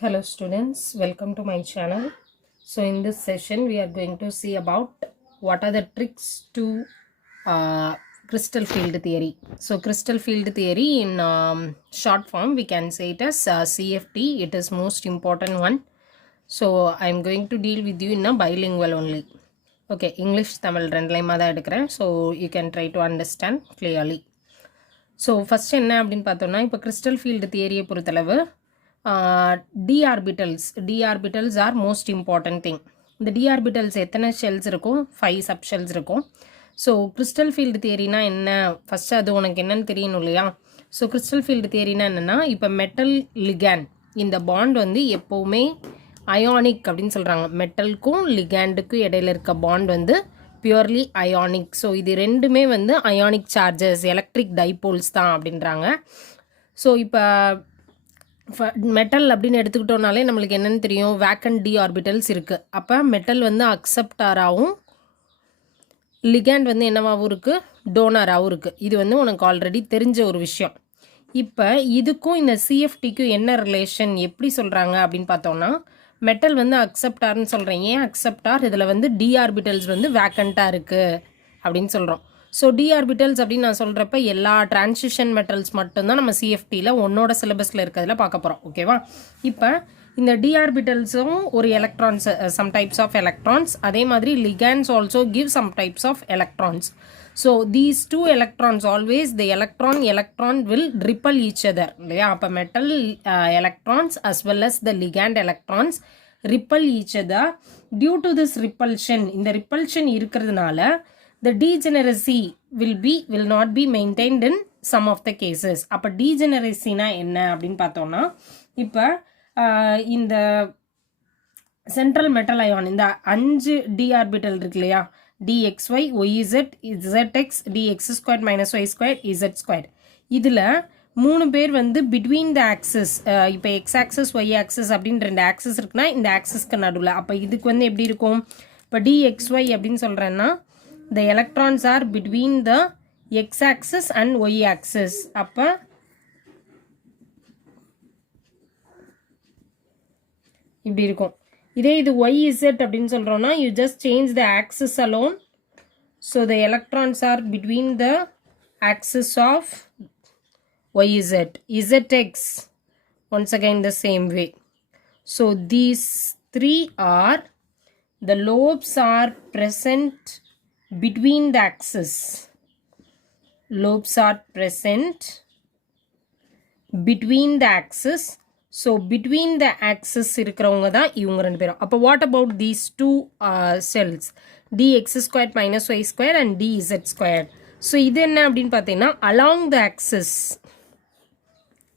Hello students, welcome to my channel. So in this session we are going to see about what are the tricks to crystal field theory. So crystal field theory in short form we can say it as CFT. It is most important one. So I am going to deal with you in a bilingual only. Okay, English Tamil ரெண்டுலையுமா தான் எடுக்கிறேன். So you can try to understand clearly. So first என்ன அப்படின்னு பார்த்தோம்னா இப்போ crystal field தியரியை பொறுத்தளவு d orbitals are most important thing. இந்த d orbitals எத்தனை ஷெல்ஸ் இருக்கும்? 5 சப் ஷெல்ஸ் இருக்கும். ஸோ கிறிஸ்டல் ஃபீல்டு தியரினா என்ன? ஃபஸ்ட்டு அது உனக்கு என்னன்னு தெரியணும் இல்லையா? ஸோ கிறிஸ்டல் ஃபீல்டு தியரினா என்னென்னா, இப்போ மெட்டல் லிகேண்ட் இந்த பாண்ட் வந்து எப்போவுமே அயானிக் அப்படின்னு சொல்கிறாங்க. மெட்டலுக்கும் லிகேண்டுக்கும் இடையில இருக்க பாண்ட் வந்து பியூர்லி அயானிக். ஸோ இது ரெண்டுமே வந்து அயானிக் சார்ஜஸ், எலக்ட்ரிக் டைபோல்ஸ் தான் அப்படின்றாங்க. ஸோ இப்போ மெட்டல் அப்படின்னு எடுத்துக்கிட்டோம்னாலே நம்மளுக்கு என்னென்னு தெரியும், வேக்கண்ட் டி ஆர்பிட்டல்ஸ் இருக்குது. அப்போ மெட்டல் வந்து அக்செப்டாராகவும் லிகேண்ட் வந்து என்னவாகவும் இருக்குது, டோனராகவும் இருக்குது. இது வந்து உனக்கு ஆல்ரெடி தெரிஞ்ச ஒரு விஷயம். இப்போ இதுக்கும் இந்த சிஎஃப்டிக்கும் என்ன ரிலேஷன், எப்படி சொல்கிறாங்க அப்படின்னு பார்த்தோம்னா, மெட்டல் வந்து அக்செப்டார்னு சொல்கிறேன். ஏன் அக்செப்டார்? இதில் வந்து டி ஆர்பிட்டல்ஸ் வந்து வேக்கண்ட்டாக இருக்குது அப்படின்னு சொல்கிறோம். ஸோ டி ஆர்பிட்டல்ஸ் அப்படின்னு நான் சொல்கிறப்ப எல்லா டிரான்சிஷன் மெட்டல்ஸ் மட்டும்தான் நம்ம சிஎஃப்டியில் ஒன்னோட சிலபஸில் இருக்கிறதுல பார்க்க போகிறோம். ஓகேவா? இப்போ இந்த டி ஆர்பிட்டல்ஸும் ஒரு electrons, some types of electrons, அதே மாதிரி ligands also give some types of electrons. So these two electrons, always the electron will repel each other இல்லையா? அப்போ metal electrons as well as the ligand electrons repel each other. Due to this repulsion, இந்த repulsion இருக்கிறதுனால the degeneracy will not be maintained in some of the cases. அப்போ degeneracyனா என்ன அப்படின்னு பார்த்தோம்னா, இப்போ இந்த சென்ட்ரல் மெட்டல் அயான் இந்த 5 டி ஆர்பிட்டல் இருக்கு இல்லையா, dxy, yz, zx, dx squared minus y squared, z squared. இதில் 3 பேர் வந்து between the axis, இப்போ x axis, y axis அப்படின்னு 2 axis இருக்குன்னா இந்த axisக்கு நடுவில். அப்போ இதுக்கு வந்து எப்படி இருக்கும், இப்போ dxy அப்படின்னு சொல்கிறேன்னா the electrons are between the x axis and y axis. அப்போ இப்படி இருக்கும். இதே இது yz அப்படின்னு சொல்கிறோன்னா you just change the axis alone. So the electrons are between the axis of yz. Zx once again the same way. So these 3 are the lobes are present between the axis. Lobes are present between the axis. So between the axis இருக்கிறவங்க தான் இவங்க ரெண்டு பேரும். அப்போ what about these two cells, dx squared minus y squared and dz squared? So இது என்ன அப்படின்னு பார்த்தீங்கன்னா along the axis.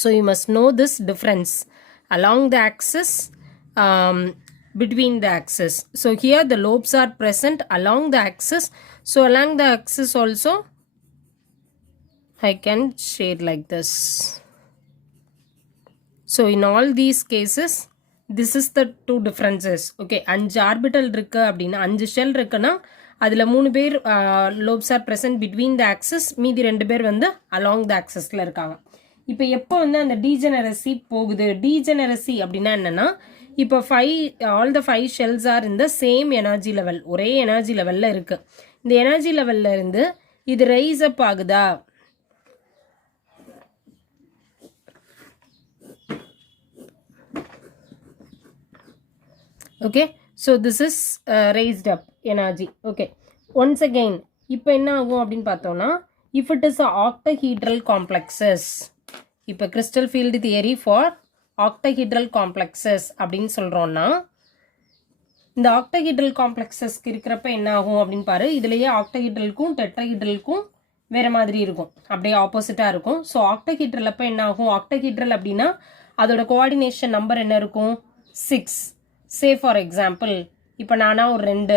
So you must know this difference along the axis, between the axis. So here the lobes are present along the axis. So along the axis also I can shade like this. So in all these cases this is the two differences. Okay, 5 orbital இருக்குது அப்படின்னா, 5 shell இருக்குன்னா அதில் 3 பேர் lobes are present between the axis, மீதி 2 பேர் வந்து along the axisல இருக்காங்க. இப்போ எப்போ வந்து அந்த டீஜெனரசி போகுது? டீஜெனரசி அப்படின்னா என்னன்னா, இப்போ all the 5 shells are in the same energy level, ஒரே எனர்ஜி லெவலில் இருக்குது. இந்த எனர்ஜி லெவலில் இருந்து இது ரைஸ் அப் ஆகுதா? Okay, so this is raised up energy. Okay, once again இப்போ என்ன ஆகும் அப்படின்னு பார்த்தோம்னா, if it is a octahedral complexes, இப்போ crystal field theory for octahedral complexes அப்படின்னு சொல்கிறோன்னா, இந்த octahedral complexesக்கு இருக்கிறப்ப என்ன ஆகும் அப்படின்னு பாரு. இதுலேயே octahedralக்கும் tetrahedralக்கும் வேறு மாதிரி இருக்கும், அப்படியே ஆப்போசிட்டாக இருக்கும். ஸோ octahedral அப்போ என்ன ஆகும்? octahedral அப்படின்னா அதோட கோஆர்டினேஷன் நம்பர் என்ன இருக்கும்? 6. சே ஃபார் எக்ஸாம்பிள், இப்போ நானா ஒரு 2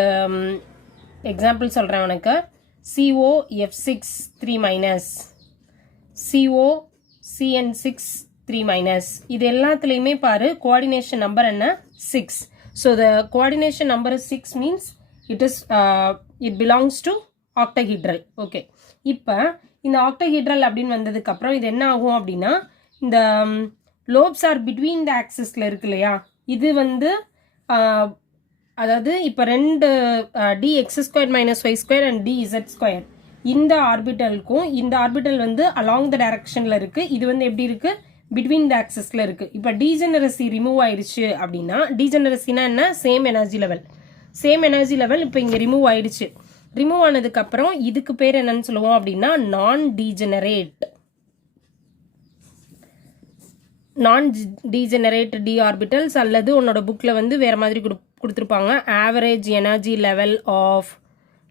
எக்ஸாம்பிள் சொல்கிறேன் உனக்கு. CO F6 3 minus, CO CN6 3 minus, இது எல்லாத்துலேயுமே பாரு கோஆர்டினேஷன் நம்பர் என்ன? 6. So the coordination number 6 means it belongs to octahedral. Okay, இப்போ இந்த octahedral அப்படின்னு வந்ததுக்கப்புறம் இது என்ன ஆகும் அப்படின்னா, இந்த லோப்ஸ் ஆர் பிட்வீன் த ஆக்சிஸில் இருக்கு இல்லையா, இது வந்து அதாவது இப்போ ரெண்டு dx² - y² அண்ட் dz², இந்த ஆர்பிட்டலுக்கும் இந்த ஆர்பிட்டல் வந்து அலாங் த டைரக்ஷனில் இருக்குது. இது வந்து எப்படி இருக்குது, பிட்வீன் த ஆக்சிஸில் இருக்குது. இப்போ டீஜெனரசி ரிமூவ் ஆயிடுச்சு அப்படின்னா, டீஜெனரசினா என்ன, சேம் எனர்ஜி லெவல் இப்போ இங்கே ரிமூவ் ஆயிடுச்சு. ரிமூவ் ஆனதுக்கப்புறம் இதுக்கு பேர் என்னன்னு சொல்லுவோம் அப்படின்னா நான் டீஜெனரேட் டி ஆர்பிட்டல்ஸ், அல்லது உன்னோட புக்கில் வந்து வேறு மாதிரி கொடுத்துருப்பாங்க average energy level of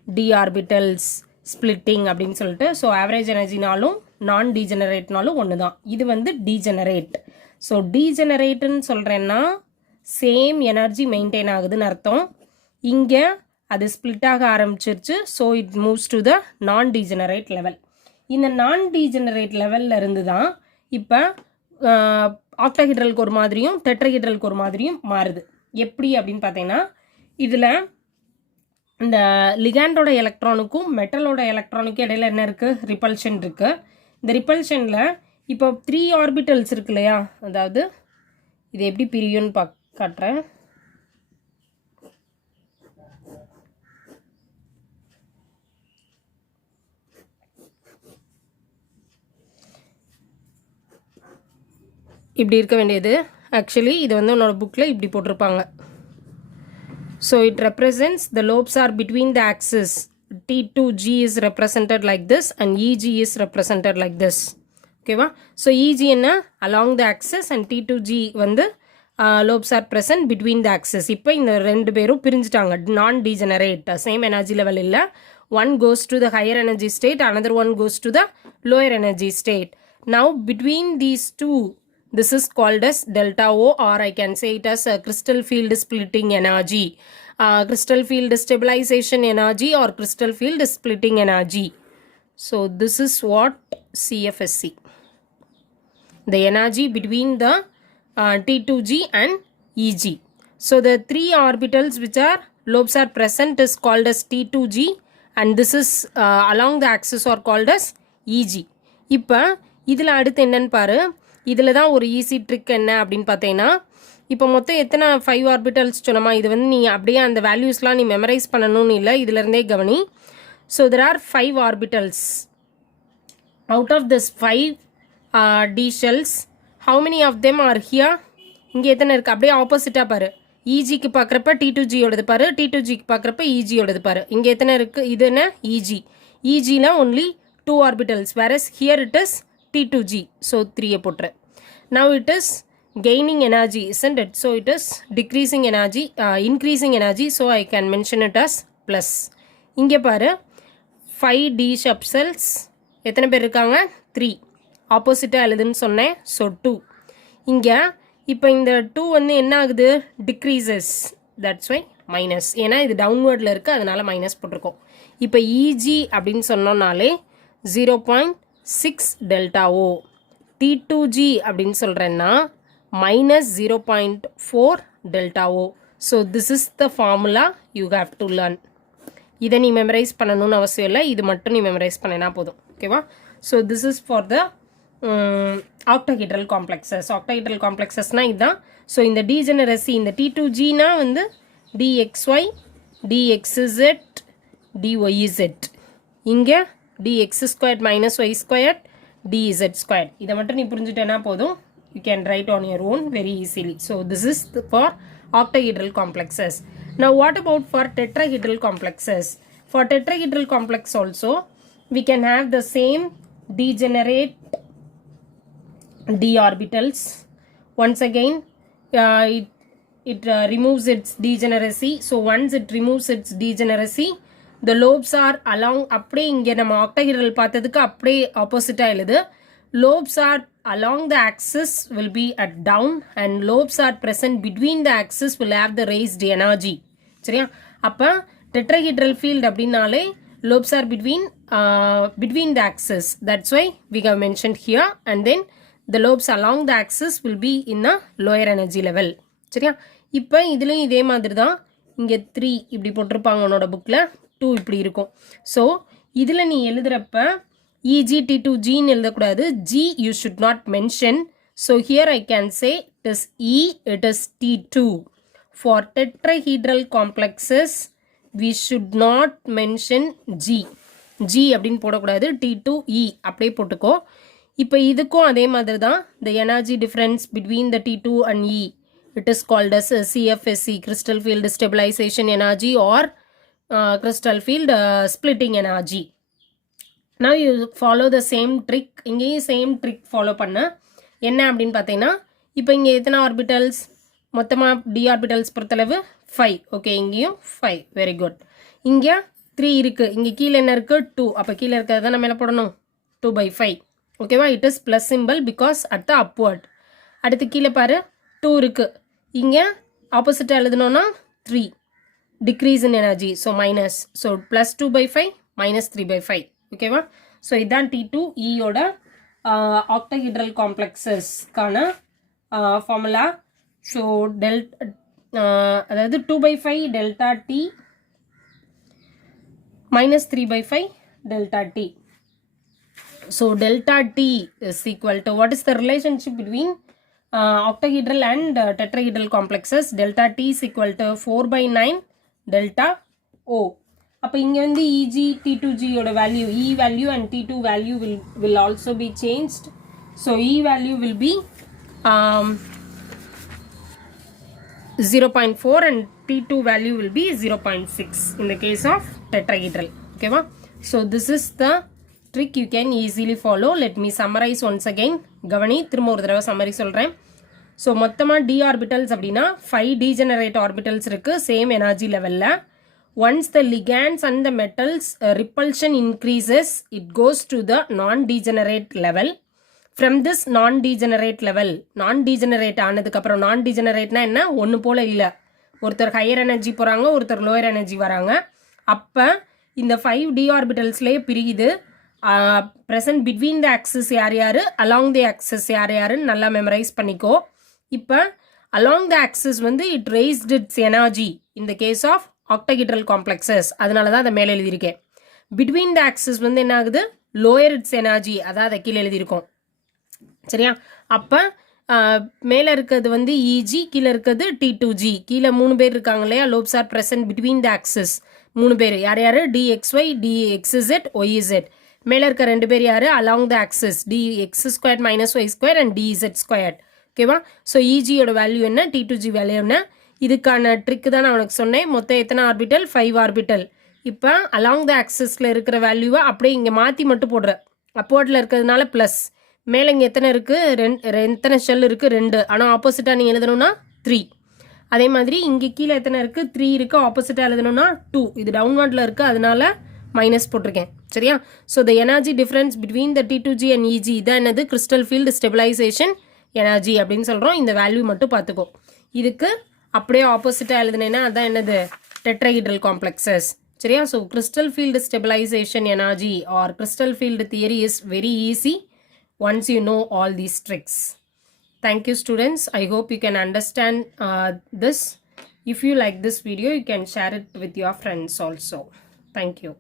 d orbitals splitting அப்படின்னு சொல்லிட்டு. ஸோ ஆவரேஜ் எனர்ஜினாலும் நான் டீஜெனரேட்னாலும் ஒன்று தான். இது வந்து டீஜெனரேட். ஸோ டீஜெனரேட்டுன்னு சொல்கிறேன்னா சேம் எனர்ஜி மெயின்டைன் ஆகுதுன்னு அர்த்தம். இங்கே அது ஸ்பிளிட் ஆக ஆரம்பிச்சிருச்சு. So it moves to the நான் டீஜெனரேட் லெவல். இந்த நான் டீஜெனரேட் லெவலில் இருந்து தான் இப்போ ஆக்டாஹெட்ரலுக்கு ஒரு மாதிரியும் டெட்ராஹெட்ரலுக்கு ஒரு மாதிரியும் மாறுது. எப்படி அப்படின்னு பார்த்தீங்கன்னா, இதில் இந்த லிகாண்டோட எலக்ட்ரானுக்கும் மெட்டலோட எலக்ட்ரானுக்கும் இடையில என்ன இருக்குது, ரிப்பல்ஷன் இருக்குது. இந்த ரிப்பல்ஷனில் இப்போ 3 ஆர்பிட்டல்ஸ் இருக்கு இல்லையா, அதாவது இது எப்படி பிரியும்னு காட்டுறேன். இப்படி இருக்க வேண்டியது. ஆக்சுவலி இது வந்து உன்னோட புக்கில் இப்படி போட்டிருப்பாங்க. So it represents the lobes are between the axis. T2G is represented like this and EG is represented like this. ஓகேவா? ஸோ EG என்ன, along the axis, and T2G வந்து lobes are present between the axis. இப்போ இந்த ரெண்டு பேரும் பிரிஞ்சுட்டாங்க. நான் degenerate, same energy level இல்லை. One goes to the higher energy state, another one goes to the lower energy state. Now between these two, this is called as delta O, or I can say it as a crystal field splitting energy, crystal field stabilization energy, or crystal field splitting energy. So this is what CFSC, the energy between the T2G and EG. So the 3 orbitals which are lobes are present is called as T2G, and this is along the axis are called as EG. இப்போ இதில் அடுத்து என்னன்னு பாரு. இதில் தான் ஒரு easy trick என்ன அப்படின்னு பார்த்தீங்கன்னா, இப்போ மொத்தம் எத்தனை 5 ஆர்பிட்டல்ஸ் சொன்னமா, இது வந்து நீ அப்படியே அந்த வேல்யூஸ்லாம் நீ மெமரைஸ் பண்ணணும்னு இல்லை, இதிலேருந்தே கவனி. So there are 5 orbitals. Out of this 5 d shells, how many of them are here? இங்கே எத்தனை இருக்குது, அப்படியே ஆப்போசிட்டாக பாரு. இஜிக்கு பார்க்குறப்ப T2Gயோடது பாரு, T2Gக்கு பார்க்குறப்ப இஜியோடது பாரு. இங்கே எத்தனை இருக்குது, இது என்ன, இஜி. இஜியில் only 2 orbitals, whereas here it is T2G. So 3 போட்டுரு. Now it is gaining energy, isn't it? So it is decreasing energy, increasing energy. So I can mention it as plus. இங்கே பாரு 5 D sharp cells. எத்தனை பேர் இருக்காங்க, 3. ஆப்போசிட்டாக எழுதுன்னு சொன்னேன். So 2. இங்கே இப்போ இந்த 2 வந்து என்ன ஆகுது, டிக்ரீசஸ். தட்ஸ் வை மைனஸ், ஏன்னா இது டவுன்வர்டில் இருக்குது, அதனால மைனஸ் போட்டிருக்கோம். இப்போ இஜி அப்படின்னு சொன்னோம்னாலே 0.6 டெல்டா ஓ. T2G அப்படின்னு சொல்கிறேன்னா minus 0.4 delta o. So this is the formula you have to learn. இதை நீ மெமரைஸ் பண்ணணும்னு அவசியம் இல்லை, இது மட்டும் நீ மெமரைஸ் பண்ணினா போதும். ஓகேவா? So this is for the octahedral complexes. Octahedral காம்ப்ளெக்ஸஸ்னால் இதுதான். ஸோ இந்த டீஜெனரசி, இந்த T2Gனா வந்து DXY, DXZ, DYZ. இங்கே dx² - y², dz². இதை மட்டும் நீ புரிஞ்சுட்டேன்னா போதும். You can write on your own very easily. So this is for octahedral complexes. Now what about for tetrahedral complexes? For tetrahedral complex also we can have the same degenerate d orbitals. Once again it removes its degeneracy. So once it removes its degeneracy, the lobes are along, அப்படியே இங்கே நம்ம octahedral பார்த்ததுக்கு அப்படியே ஆப்போசிட்டாக எழுது. lobes are along the axis will be at down, and lobes are present between the axis will have the raised energy. சரியா? அப்போ tetrahedral field அப்படின்னாலே lobes are between the axis. That's why we have mentioned here, and then the lobes along the axis will be in a lower energy level. சரியா? இப்போ இதுலையும் இதே மாதிரி தான். இங்கே 3 இப்படி போட்டிருப்பாங்க உன்னோட புக்கில், 2 இப்படி இருக்கும். ஸோ இதில் நீ எழுதுகிறப்ப EG T2Gன்னு எழுதக்கூடாது. G you should not mention. So here I can say it is E, it is T2. For tetrahedral complexes, we should not mention G. G அப்படின்னு போடக்கூடாது, T2E அப்படியே போட்டுக்கோ. இப்போ இதுக்கும் அதே மாதிரி தான், the energy difference between the T2 and E, it is called as CFSE, crystal field stabilization energy, or crystal field splitting energy. Now you follow the same trick. இங்கேயும் சேம் ட்ரிக் ஃபாலோ பண்ண என்ன அப்படின்னு பார்த்தீங்கன்னா, இப்போ இங்கே எத்தனை orbitals மொத்தமாக D orbitals பொறுத்தளவு 5. ஓகே, இங்கேயும் 5. Very good. இங்கே 3 இருக்குது, இங்கே கீழே என்ன இருக்குது 2. அப்போ கீழே இருக்கிறது தான் நம்ம என்ன போடணும் 2/5. ஓகேவா? It is plus symbol because at the upward. அடுத்து கீழே பாரு 2 இருக்குது, இங்கே ஆப்போசிட்டாக எழுதணும்னா 3. Decrease in energy, so minus. So plus 2/5 minus 3/5. ஓகேவா? ஸோ இதுதான் T2Eயோட ஆக்டஹெட்ரல் காம்ப்ளெக்ஸஸ்க்கான ஃபார்முலா. ஸோ அதாவது 2/5 delta T minus 3/5 delta T. So delta T is equal to, what is the relationship between octahedral and tetrahedral complexes? Delta T is equal to 4/9 delta O. அப்போ இங்கே வந்து EG T2G யோட value, E value and T2 value will also be changed. So E value will be 0.4 and T2 value will be 0.6 in the case of tetrahedral. Okay va? So this is the trick you can easily follow. Let me summarize once again. கவனி, திரும்ப ஒரு தடவை summary சொல்கிறேன். So மொத்தமாக D orbitals அப்படின்னா 5 degenerate orbitals இருக்குது same energy லெவலில். Once the ligands and the metals repulsion increases, it goes to the non-degenerate level. From this non-degenerate level, non-degenerate ஆனதுக்கப்புறம், non-degenerateனா என்ன, ஒன்று போல் இல்லை, ஒருத்தர் ஹையர் எனர்ஜி போகிறாங்க, ஒருத்தர் லோயர் எனர்ஜி வராங்க. அப்போ இந்த 5 டி ஆர்பிட்டல்ஸ்லேயே பிரியுது. ப்ரெசன்ட் பிட்வீன் த ஆக்சிஸ் யார் யார், அலாங் தி ஆக்சிஸ் யார் யாருன்னு நல்லா மெமரைஸ் பண்ணிக்கோ. இப்போ அலாங் த ஆக்சிஸ் வந்து it raised its energy in the case of octahedral complexes, அதனால தான் அதை மேலே எழுதியிருக்கேன். பிட்வீன் த ஆக்சிஸ் வந்து என்ன ஆகுது, லோயர் இட்ஸ் எனர்ஜி, அதான் அதை கீழே எழுதியிருக்கோம். சரியா? அப்போ மேலே இருக்கிறது வந்து EG, கீழே இருக்கிறது T2G. கீழே 3 பேர் இருக்காங்க இல்லையா, லோப்ஸ் are present between the axis. 3 பேர் யார் யார், DXY, DXZ, YZ. மேலே இருக்க 2 பேர் யார், along the axis, DX² minus Y² and DZ². ஓகேவா? ஸோ EGயோட வேல்யூ என்ன, T2G வேல்யூ என்ன, இதுக்கான ட்ரிக்கு தான் நான் உனக்கு சொன்னேன். மொத்தம் எத்தனை ஆர்பிட்டல், 5 ஆர்பிட்டல். இப்போ அலாங் த ஆக்சிஸில் இருக்கிற வேல்யூவை அப்படியே இங்கே மாற்றி மட்டும் போடுற, அப்போர்டில் இருக்கிறதுனால ப்ளஸ். மேலே இங்கே எத்தனை இருக்குது, எத்தனை ஷெல் இருக்குது, 2. ஆனால் ஆப்போசிட்டாக நீங்கள் எழுதணும்னா 3. அதே மாதிரி இங்கே கீழே எத்தனை இருக்குது, 3 இருக்குது, ஆப்போசிட்டாக எழுதணும்னா 2. இது டவுன்வார்டில் இருக்குது, அதனால மைனஸ் போட்டிருக்கேன். சரியா? So the energy difference between the T2G and EG இதான் என்னது, கிறிஸ்டல் ஃபீல்டு ஸ்டெபிலைசேஷன் எனர்ஜி அப்படின்னு சொல்கிறோம். இந்த வேல்யூ மட்டும் பார்த்துக்கோ. இதுக்கு அப்படியே ஆப்போசிட்டாக எழுதுனேன்னா அதான் என்னது, டெட்ராஹெட்ரல் காம்ப்ளெக்ஸஸ். சரியா? So crystal field stabilization energy or crystal field theory is very easy once you know all these tricks. Thank you students. I hope you can understand this. If you like this video, you can share it with your friends also. Thank you.